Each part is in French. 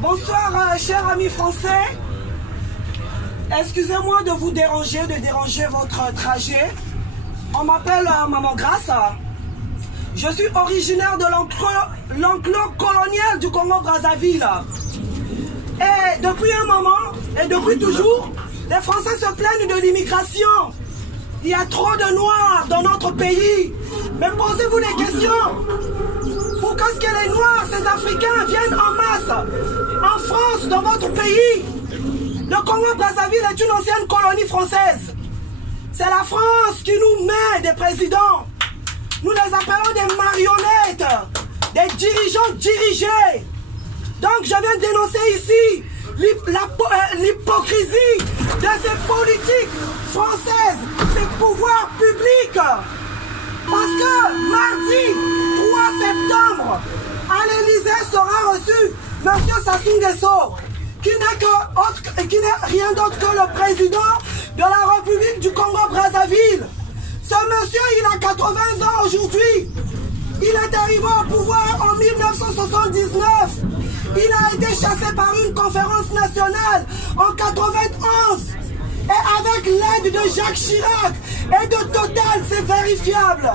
Bonsoir, chers amis français. Excusez-moi de vous déranger, de déranger votre trajet. On m'appelle Maman Grasse. Je suis originaire de l'enclos colonial du Congo-Brazzaville. Et depuis un moment, et depuis toujours, les Français se plaignent de l'immigration. Il y a trop de Noirs dans notre pays. Mais posez-vous des questions. Pourquoi est-ce que les Noirs, ces Africains, viennent en masse en France, dans votre pays? Le Congo-Brazzaville est une ancienne colonie française. C'est la France qui nous met des présidents. Nous les appelons des marionnettes, des dirigeants dirigés. Donc je viens dénoncer ici l'hypocrisie de ces politiques françaises, ces pouvoirs publics. Parce que mardi 3 septembre, à l'Élysée sera reçu M. Sassou Nguesso, qui n'est rien d'autre que le président de la République du Congo-Brazzaville. Ce monsieur, il a 80 ans aujourd'hui. Il est arrivé au pouvoir en 1979. Il a été chassé par une conférence nationale en 91. Et avec l'aide de Jacques Chirac et de Total, c'est vérifiable.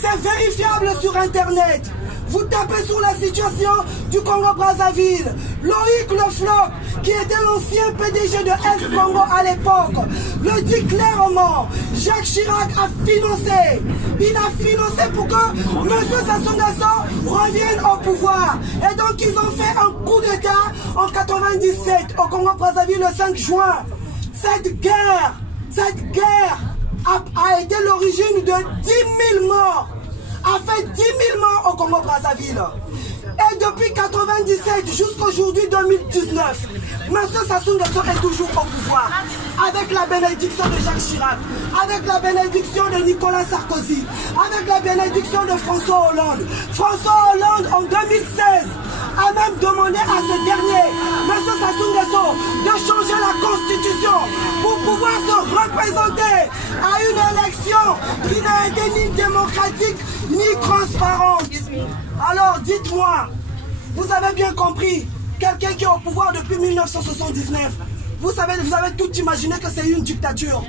C'est vérifiable sur Internet. Vous tapez sur la situation du Congo-Brazzaville. Loïc Le Floch, qui était l'ancien PDG de F Congo à l'époque, le dit clairement. Jacques Chirac a financé. Il a financé pour que M. Sassou Nguesso revienne au pouvoir. Et donc ils ont fait un coup d'État en 97 au Congo-Brazzaville le 5 juin. Cette guerre a été l'origine de 10 000 morts. A fait 10 000 morts au Congo-Brazzaville. Et depuis 1997 jusqu'aujourd'hui 2019, M. Sassou Nguesso est toujours au pouvoir. Avec la bénédiction de Jacques Chirac, avec la bénédiction de Nicolas Sarkozy, avec la bénédiction de François Hollande. François Hollande en 2016 a même demandé à ce dernier, M. Sassou Nguesso, de changer la constitution pour pouvoir se représenter à une élection qui n'a été ni démocratique ni transparente. Alors dites-moi, vous avez bien compris, quelqu'un qui est au pouvoir depuis 1979, vous avez tout imaginé que c'est une dictature.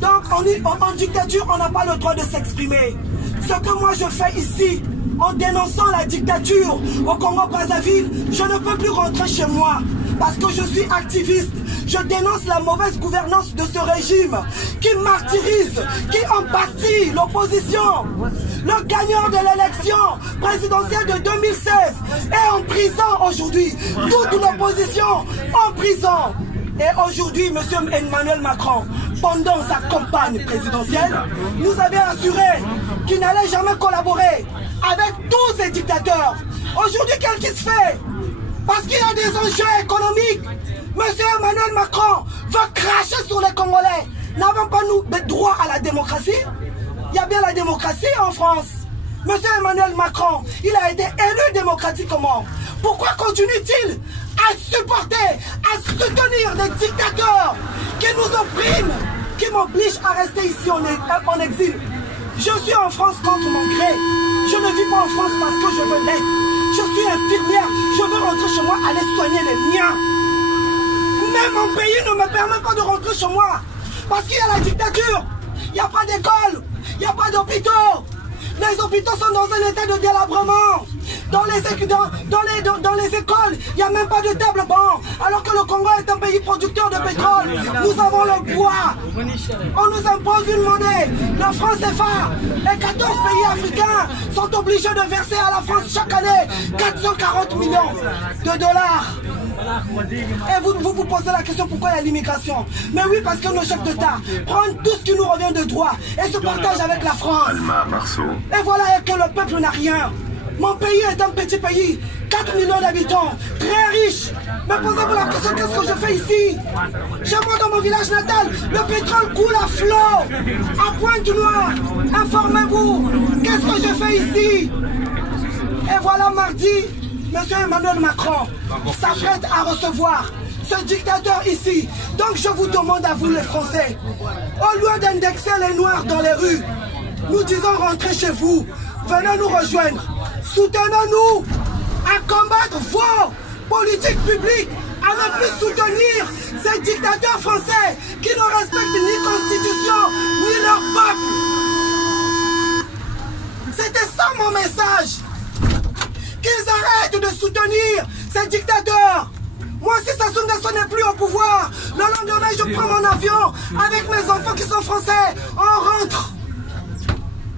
Donc en dictature, on n'a pas le droit de s'exprimer. Ce que moi je fais ici, en dénonçant la dictature au Congo-Brazzaville, je ne peux plus rentrer chez moi parce que je suis activiste. Je dénonce la mauvaise gouvernance de ce régime qui martyrise, qui embastille l'opposition. Le gagnant de l'élection présidentielle de 2016 est en prison aujourd'hui. Toute l'opposition en prison. Et aujourd'hui, M. Emmanuel Macron, pendant sa campagne présidentielle, nous avait assuré qu'il n'allait jamais collaborer avec tous ces dictateurs. Aujourd'hui, qu'est-ce qui se fait? Parce qu'il y a des enjeux économiques. M. Emmanuel Macron veut cracher sur les Congolais. N'avons pas nous de droit à la démocratie? Il y a bien la démocratie en France. M. Emmanuel Macron, il a été élu démocratiquement. Pourquoi continue-t-il à supporter, à soutenir des dictateurs qui nous oppriment, qui m'obligent à rester ici en exil? Je suis en France contre mon gré. Je ne vis pas en France parce que je veux l'être. Je suis infirmière. Je veux rentrer chez moi, aller soigner les miens. Même mon pays ne me permet pas de rentrer chez moi. Parce qu'il y a la dictature. Il n'y a pas d'école. Il n'y a pas d'hôpitaux. Les hôpitaux sont dans un état de délabrement. Dans les écoles, il n'y a même pas de table banc. Alors que le Congo est un pays producteur de pétrole. Nous avons le bois. On nous impose une monnaie. La France CFA et 14 pays africains sont obligés de verser à la France chaque année 440 millions de dollars. Et vous posez la question pourquoi il y a l'immigration. Mais oui, parce que nos chefs d'État prennent tout ce qui nous revient de droit et se partagent avec la France. Et voilà que le peuple n'a rien. Mon pays est un petit pays, 4 millions d'habitants, très riche. Mais posez-vous la question, qu'est-ce que je fais ici? Chez moi, dans mon village natal, le pétrole coule à flot, à Pointe-Noire. Informez-vous, qu'est-ce que je fais ici? Et voilà, mardi, M. Emmanuel Macron s'apprête à recevoir ce dictateur ici. Donc je vous demande à vous les Français, au lieu d'indexer les Noirs dans les rues, nous disons rentrez chez vous, venez nous rejoindre, soutenez-nous à combattre vos politique publique à ne plus soutenir ces dictateurs français qui ne respectent ni constitution ni leur peuple. C'était ça mon message. Qu'ils arrêtent de soutenir ces dictateurs. Moi, si Sassou Nguesso n'est plus au pouvoir, le lendemain, je prends mon avion avec mes enfants qui sont français. On rentre.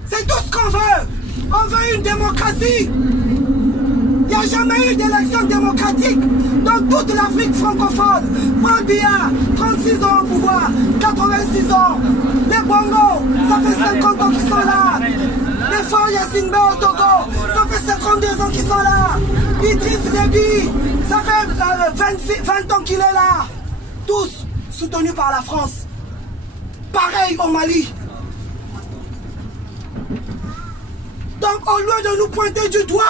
C'est tout ce qu'on veut. On veut une démocratie. Il n'y a jamais eu d'élection démocratique dans toute l'Afrique francophone. Paul Biya, 36 ans au pouvoir, 86 ans. Les Bongo, ça fait 50 ans qu'ils sont là. Les Faure Gnassingbé au Togo, ça fait 52 ans qu'ils sont là. Idriss Déby, ça fait 20 ans qu'il est là. Tous soutenus par la France. Pareil au Mali. Donc au lieu de nous pointer du doigt,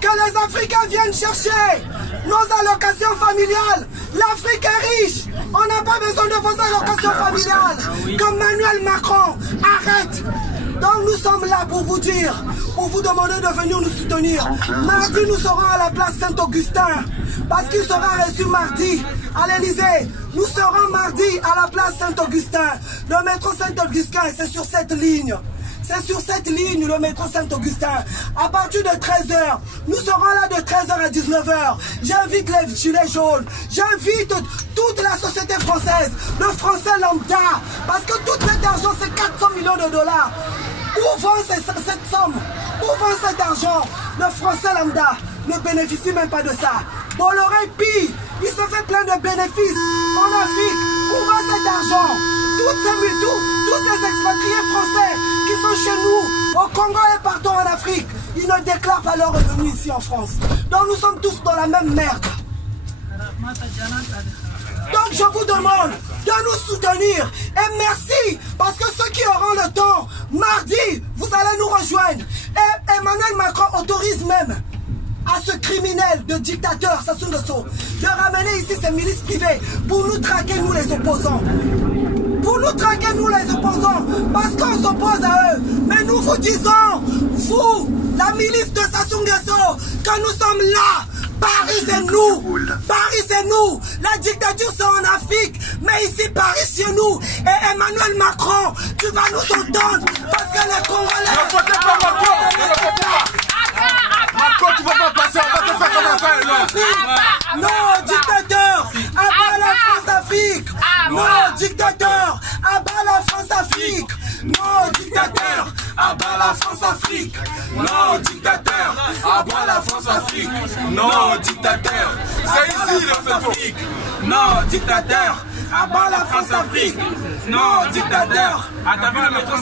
que les Africains viennent chercher nos allocations familiales. L'Afrique est riche. On n'a pas besoin de vos allocations familiales. Comme Emmanuel Macron, arrête. Donc nous sommes là pour vous dire, pour vous demander de venir nous soutenir. Mardi, nous serons à la place Saint-Augustin, parce qu'il sera reçu mardi à l'Élysée. Nous serons mardi à la place Saint-Augustin. Le métro Saint-Augustin, c'est sur cette ligne. C'est sur cette ligne, le métro Saint-Augustin. À partir de 13h, nous serons là de 13h à 19h. J'invite les gilets jaunes. J'invite toute la société française, le français lambda. Parce que tout cet argent, c'est 400 millions de dollars. Où vont cette somme? Où vont cet argent? Le français lambda ne bénéficie même pas de ça. Bolloré Pi, il se fait plein de bénéfices en Afrique. Où va cet argent? Tous ces expatriés français qui sont chez nous, au Congo et partout en Afrique, ils ne déclarent pas leurs revenus ici en France. Donc nous sommes tous dans la même merde. Donc je vous demande de nous soutenir. Et merci, parce que ceux qui auront le temps, mardi, vous allez nous rejoindre. Et Emmanuel Macron autorise même à ce criminel de dictateur, Sassou Nguesso, de ramener ici ces milices privées pour nous traquer, nous les opposants. Pour nous traquer, nous les opposants, parce qu'on s'oppose à eux. Mais nous vous disons, vous, la milice de Sassou Nguesso, que nous sommes là. Paris c'est nous. Paris c'est nous. La dictature c'est en Afrique. Mais ici Paris c'est nous. Et Emmanuel Macron, tu vas nous entendre. Parce que les Congolais... Ne votez pas Macron, tu vas pas passer, on va te faire comme affaire là. Non, dictateur, abat la France-Afrique. Non, dictateur, abat la France-Afrique. Non, dictateur, abat la France-Afrique. Non, dictateur, abat la France-Afrique. Non, dictateur, c'est ici la France-Afrique. Non, dictateur, abat la France-Afrique. Non, dictateur, abat la France-Afrique.